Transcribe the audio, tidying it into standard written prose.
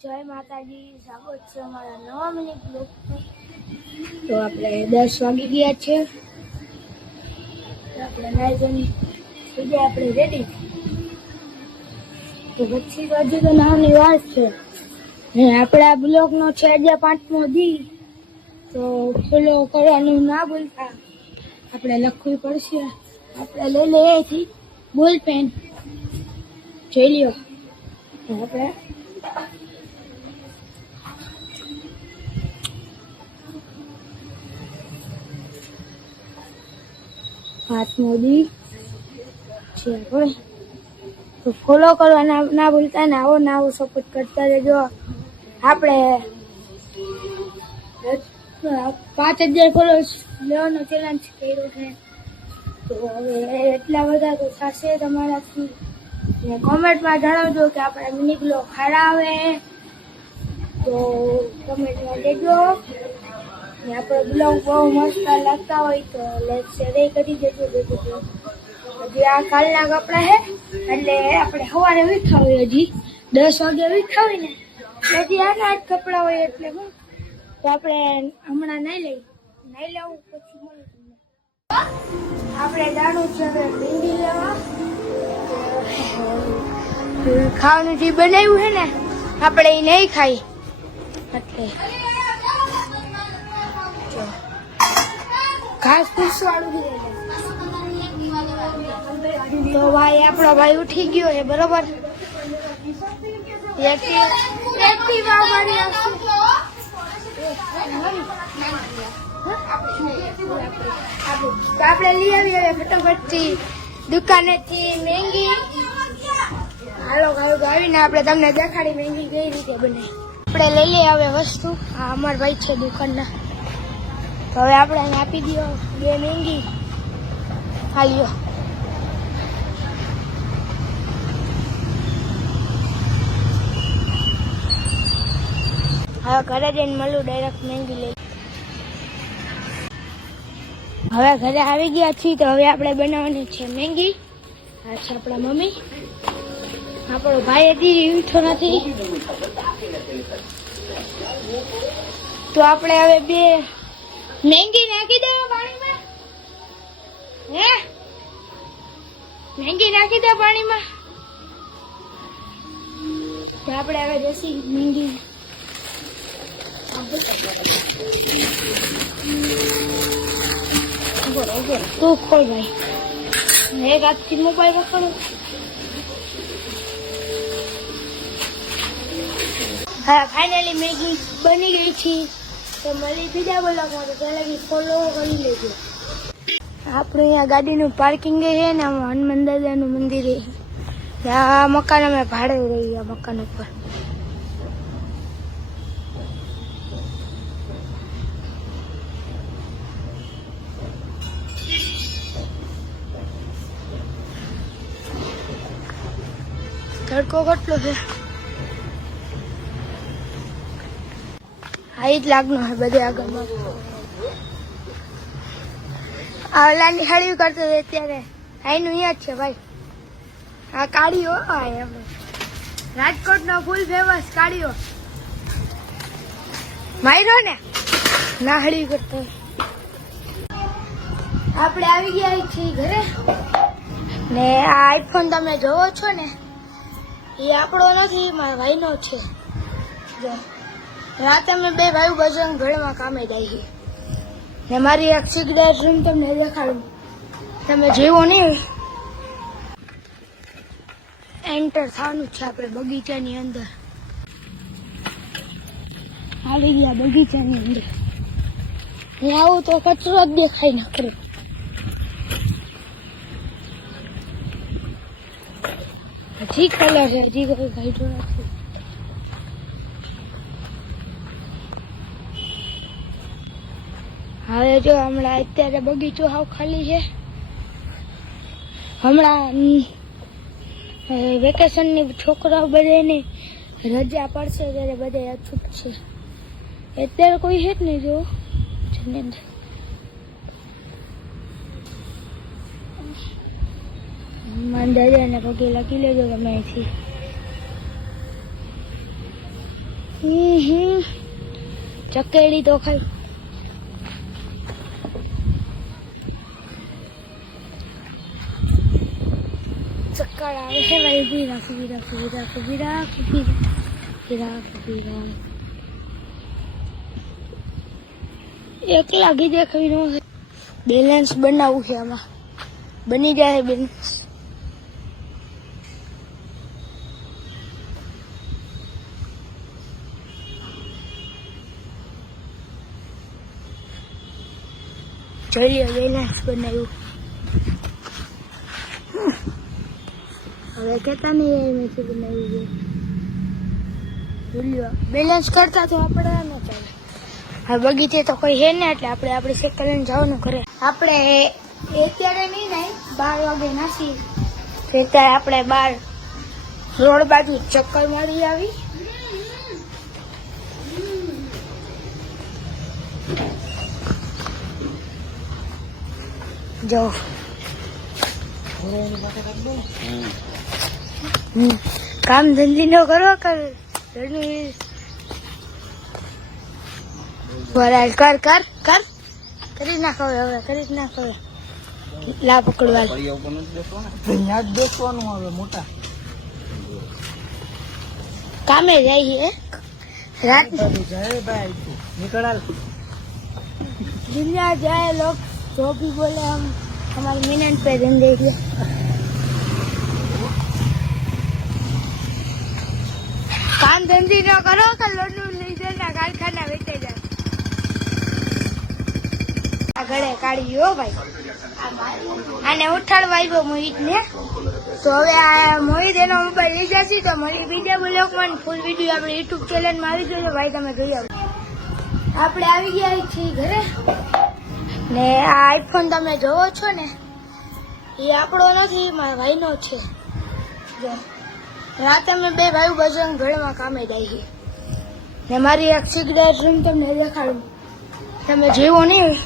જય માતાજી, સ્વાગત છે અમારા નવા મિનિટ બ્લોગ. તો આપણે 10 વાગી ગયા છે. આપણે નાઈઝોની થઈ ગયા, આપણે રેડી. તો પછી હજુ તો નાની વાત છે ને. આપણા બ્લોગનો છે આજે 5મો દી. તો ફોલો કરવાનું ના ભૂલતા. આપણે લખવું પડશે. આપણે લઈ લઈએ અહીંથી બોલ પેન, જોઈ લ્યો. આપણે પાંચમો દી છે. તો ફોલો કરવા ના ભૂલતા ને. આવો ના આવો સપોર્ટ કરતા રહેજો. આપણે 5000 ફોલોઅર્સ લેવાનો ચેલેન્જ કર્યો છે. તો હવે એટલા બધા તો થશે તમારાથી. ને કોમેન્ટમાં જણાવજો કે આપણે મિની બ્લોગ સારા આવે તો કોમેન્ટમાં દેજો. ને આપણો બ્લોગ બહુ મસ્ત લાગતા હોય તો લાઈક શેર કરી દેજો. હજી આ કાલના કપડાં છે એટલે આપણે સવારે વીખા હોય. હજી 10 વાગે વીખા હોય ને હજી આના જ કપડાં હોય એટલે હું તો આપણે હમણાં નાઈ લાવું પછી મળું તમને. આપણે જાણું છે હવે ભીંડી લેવા. ખાવાનું જે બનાવ્યું છે ને આપણે એ નહીં ખાઈ એટલે ઘાસ ફૂસ વાળું તો ભાઈ આપણો ભાઈ ઉઠી ગયો છે બરોબર. આપણે લઈ આવીએ ફટાફટથી દુકાનેથી મેંગી. હાલો આવીને આપણે તમને દેખાડી મેંગી કઈ રીતે બને. આપણે લઈ લઈએ હવે વસ્તુ. આ અમારા ભાઈ છે દુકાનના. તો હવે આપણે અહીં આપી દો 2 મેંગી. હાલ્યો હવે ઘરે જઈને મળું ડાયરેક્ટ મેંગી લઈ. હવે ઘરે આવી ગયા છીએ. તો હવે આપણે બનાવવાની છે મેંગી. આ છે આપણા મમ્મી. આપણો ભાઈ હજી ઉઠ્યો નથી તો આપણે હવે 2 મેંગી નાખી દે પાણીમાં. હે મેંગી નાખી દે પાણીમાં. તો આપણે હવે દેશી મેંગી તું ખોલ ભાઈ. એક હાથથી મોબાઈલ પકડો. હા ફાઇનલી મેગી બની ગઈ છે. તો મળી બીજા બ્લોગમાં. તો પહેલાં ફોલો કરી લેજો. આપણે અહીંયા ગાડીનું પાર્કિંગ છે ને. આમાં હનુમાન દાદાનું મંદિર છે. આ મકાન અમે ભાડે રહી. આ મકાન ઉપર તડકો કેટલો છે. આ જ લાગનો છે બધે આગળમાં. આ ઓલાની હળવી કરતો હતો અત્યારે. આઈનું અહીંયા જ છે ભાઈ. આ કાળીઓ રાજકોટનો ફૂલ ફેમસ કાળીઓ. માર્યો ને ના હળવી કરતો. આપણે આવી ગયા છીએ ઘરે. ને આ આઈફોન તમે જોવો છો ને એ આપણો નથી, મારા ભાઈનો છે. જો રાતે અમે 2 ભાઈ બજરંગ દળમાં કામે જઈએ. ને મારી એક સિગરેટ રૂમ તમને દેખાડું. તમે જેવો નહીં એન્ટર થવાનું છે આપણે બગીચાની અંદર. આવી ગયા બગીચાની અંદર. હું આવું તો કચરો જ દેખાય નખરો. હજી કલર છે, હજી કોઈ કાઢ્યો નથી. હવે જો હમણાં અત્યારે બગીચો હાવ ખાલી છે. હમણાં વેકેશનની છોકરાઓ બધાને રજા પડશે ત્યારે બધા અછૂટ છે. અત્યારે કોઈ છે જ નહીં. જો મારા દાદાને પગે લાગી લેજો તમે અહીંથી. ચકેડી તો ખાઈ ચક્કર આવે છે ભાઈ. ઊભી રાખ, ઊભી રાખ, ઊભી રાખ, ઊભી રાખ, ઊભી રાખ, ઊભી રાખ, ઊભી રાખ. એક લાગી દેખાય નો છે. બેલેન્સ બનાવવું છે આમાં. બની જાય બેલેન્સ. જોઈએ બેલેન્સ બનાવ્યું. હવે કેતા નહીં મેથી બનાવ્યું છે. બેલેન્સ કરતા તો આપણે ન ચાલે. હવે બગીચે તો કોઈ હે ને એટલે આપણે સાયકલ લઈને જવાનું ઘરે. આપણે અત્યારે નહીં ને 12 વાગે નાસી તો ત્યારે આપણે 12 રોડ બાજુ ચક્કર મારી આવી. જો કામ ધંધી નો કરો કર કર કર કર કરી નાખો હવે કરી નાખો. લા પકડવા બેસવાનું હવે મોટા કામે જાય રાત निकल दुनिया जाए लोग जो भी बोले हम हमारे मिनट पे दिन देखिए. काम धंधी न करो तो लोन लई जाना कारखाना वेचे जाए. આગળ કાઢી હો ભાઈ. આને ઉઠાડવા આવ્યો મોહિત ને તો હવે આ મોહિત એનો મોબાઈલ લઈ જશે તો મળી બીજા બ્લોગમાં ફૂલ વિડીયો આપણે યુટ્યુબ ચેનલમાં આવી ગયો. ભાઈ તમે જોઈ આવો. આપણે આવી ગયા છીએ ઘરે ને આ આઈફોન તમે જોવો છો ને એ આપણો નથી, મારા ભાઈનો છે. જો રાતે અમે બે ભાઈ બજરંગ ગઢમાં કામે જઈએ ને મારી એક સિગરેટ રૂમ તમને દેખાડું. તમે જેવો નહીં